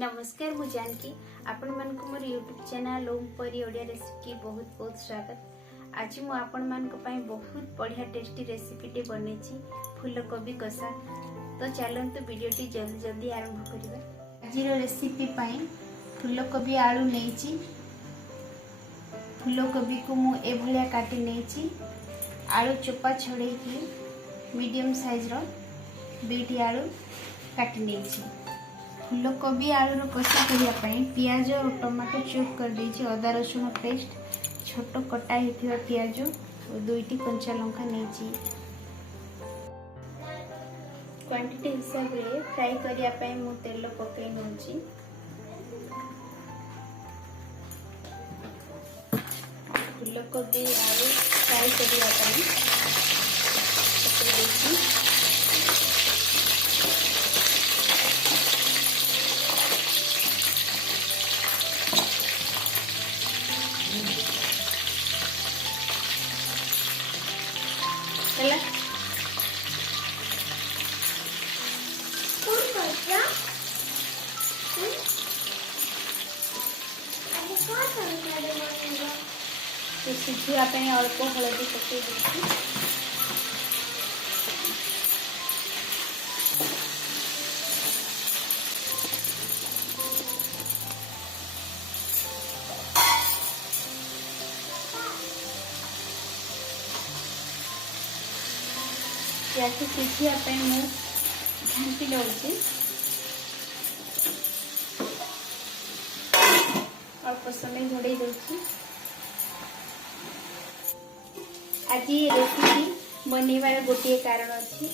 नमस्कार मु जानकी आपण मन को मोर यूट्यूब चैनल ओम परी ओडिया रेसिपी बहुत बहुत स्वागत। आज मु आपण मन को पई बहुत बढ़िया टेस्टी रेसिपी टे बनेची फूलकोबी कसा। तो चलंतु वीडियो टी जल्दी जल्दी आरंभ करिबा। आज रो रेसिपी पई फूलकोबी आलू नेची। फूलकोबी को मु ए भलिया काटी नेची। आलू चोपा छड़े की मीडियम साइज रो बीटी आलू काटी नेची। फूलकोबी आलू कषा करने पियाज और टमाटो चॉप कर देछि। अदा रसुण पेस्ट छोट कटा होता पियाज और 2टी कंचा लंका नहीं। क्वांटिटी हिसाब रे फ्राई करने मु तेल पकई नौची। फूलकोबी आलू फ्राई करने पकई देछि। तो सीधा अल्प हलदी पकई देछि। या सीझा मु घाटी लौची। अल्प समय घोड़े दूसरी। आज ये रेसिपी बनइबार गोटे कारण अच्छी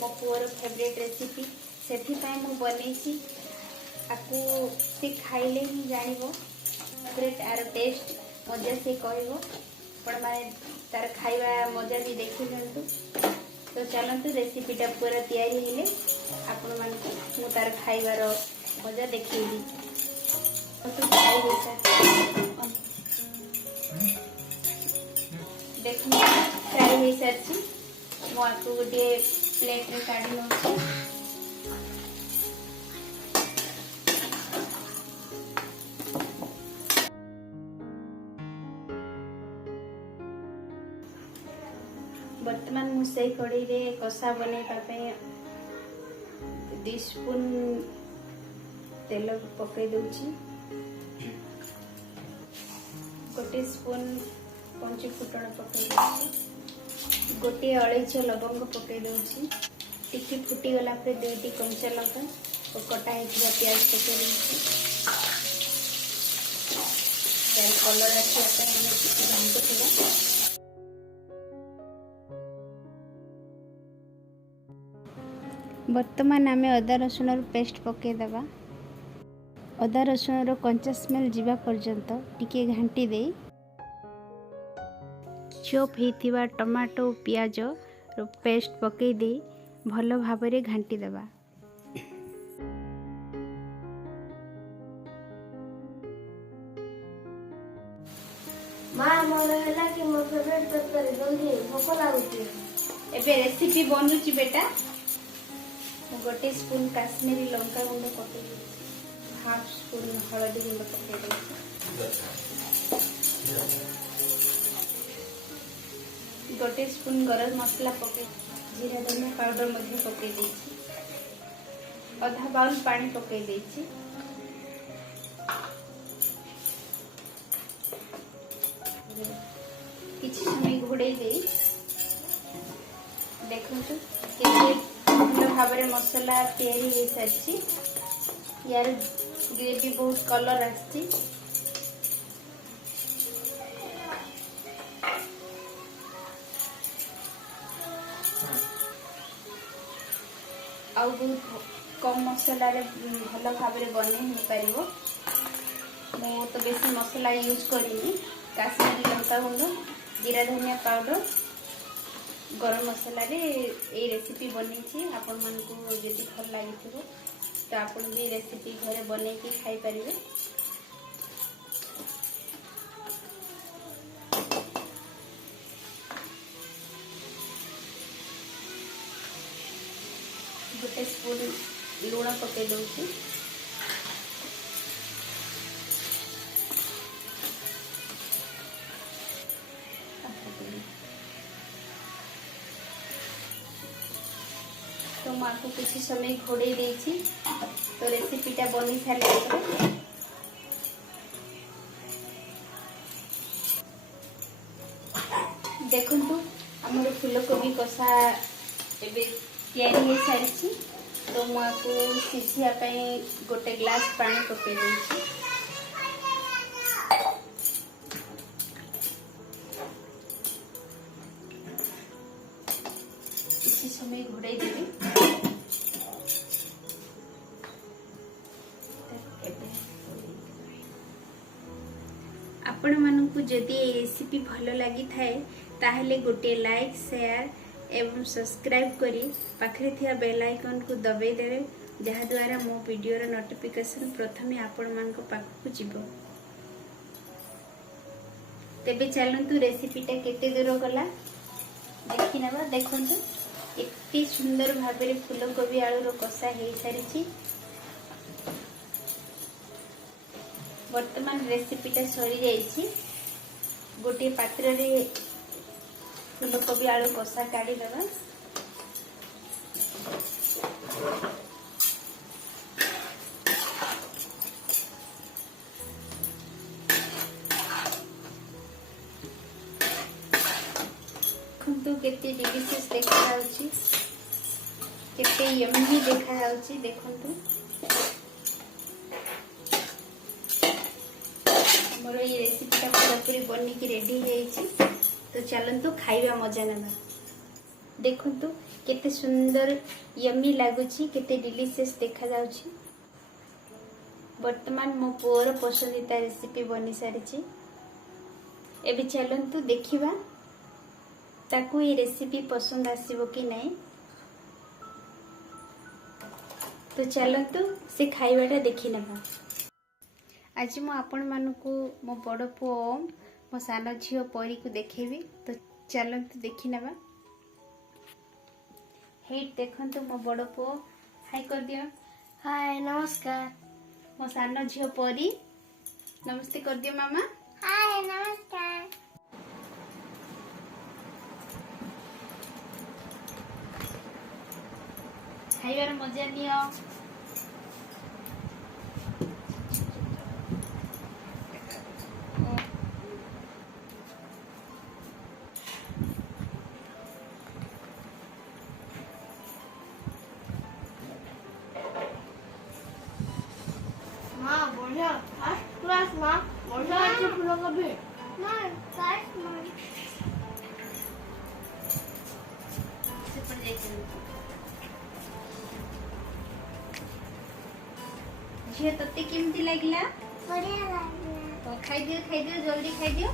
मो पुअर फेवरेट रेसिपी से बनई। आपको से खाइले ही जानिबो तार टेस्ट मजा से कहबो पण माने तार खाइबा मजा भी देखि दिंतु। तो चलतु रेसिपीटा पूरा तैयारी हेले आपण मान को तार खाइबार मजा देखिए। तो देख फ्राई हो सारी मुझे गोटे प्लेट में काढ़ी नौ। बर्तमान मुझे कड़ई रे कषा बनइबा 2 स्पून तेल पकई दूची। गोटे स्पून पंच फुटण पकई दूची। गोटे अलैच लवंग पकई दूची। टिकी फुटी गला पर 2टी कंचा लंका और कटा होता प्याज पकई दूची। कलर रखा बर्तमान आम अदा रसुण पेस्ट पकईदबा। अदा रसुण कंचा स्मेल जीवा पर्यंत टिके घांटी दे चॉप होइथिबा टमाटो पियाज पेस्ट पकई दे भल भाबरे घांटी दबा। मां मोर हला कि मोर फेवरेट तरकारी जल्दी भोक लागुची। एबे रेसिपी बनूची बेटा। गोटे स्पून काश्मीरी लंका गुंड पकई दे। हाफ स्पून हलदी गुंड पकई दे। गोटे स्पून गरम मसला पकई जीरा धनिया पाउडर मध्य पकई देछि। आधा बाउल पानी पकई देछि। किछि समय घोड़े दे देखंतु केते भल भाव मसला तैयारी हो सारी। यार ग्रेवी बहुत कलर आछि। बहुत कम मसला भल भाव बन हो पार। मु तो बेसी मसला यूज करिनी। काश्मीरी लंका गुंड जीरा धनिया पाउडर गरम मसला रे ए रेसिपी बनई। आपण मन को जदि भल लगी तो आपण भी रेसिपी घरे बने के खाई पारिबे। गोटे स्पून लुण पकई दूसरी। आपको किसी समय घोड़े देछि तो रेसिपीटा बनी सारे पर देखंतु हमर फूलकोबी कषा एबे तैयारी हो सारी तो मुझे सिझापी गोटे ग्लास पानी पकई देछि किसी समय घोड़ाई देवी आपण मानकु जदि ये रेसिपी भल लगी थाए ताहले गोटे लाइक शेयर एवं सब्सक्राइब करी पाखरे थिया बेल आइकन को दबाई देवे जहा द्वारा मो वीडियो नोटिफिकेशन प्रथमे आपण मान पाखक जीवो। तेबे चलंतु रेसिपीटा केते दूर गला देखि नबा। देखंतु एते सुंदर भाबरे फूलकोबी आलूर कषा हो सारी। वर्तमान रेसिपीटा सरी जाइछि गोटे पात्र रे फूलकोबी आलू कषा काढ़ी दबा। देखंतु केते डिलिशियस देखा जाउछि केते यम्मी देखा जाउछि। देखंतु मोर ये रेसिपीटा पूरापूरी बनिकी रेडी हो तो चलतु खाइबा मजा ना। देखंतु केते सुंदर यम्मी लागुछि केते डिलिशियस देखा जाउछि। वर्तमान मो पुअर पसंदीदा रेसिपी बनी सारी। एबे चलतु देखिबा ताकू ये रेसिपी पसंद आसीबो कि नहीं। तो चलतु से खाइबाटा देखि नबा। आज मु आपण मानकु मो बड़ पुओ मो सान झील परी को देखेबी तो चलतु देखि नबा। हेट देखंतु मो बड़ पुओ हाय कर दियो। हाय नमस्कार। मो सान झील परी नमस्ते कर दियो मामा। हाय नमस्कार। खाइबार मजा नियो। माँ बढ़िया फर्स्ट क्लास माँ बढ़िया अच्छी फूलकोबी माँ फर्स्ट माँ झील तते केमती लागला बढ़िया लागला। खाई दियो जल्दी खाई दियो।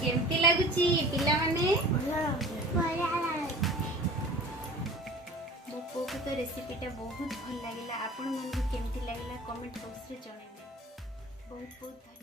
केमती लागुची पिला माने बढ़िया लागला। मो पुओ को तो रेसिपीटा बहुत भल लगिला। आपण मन केमती लगिला कमेंट बॉक्स रे जणाइबे। बहुत बहुत धन्यवाद।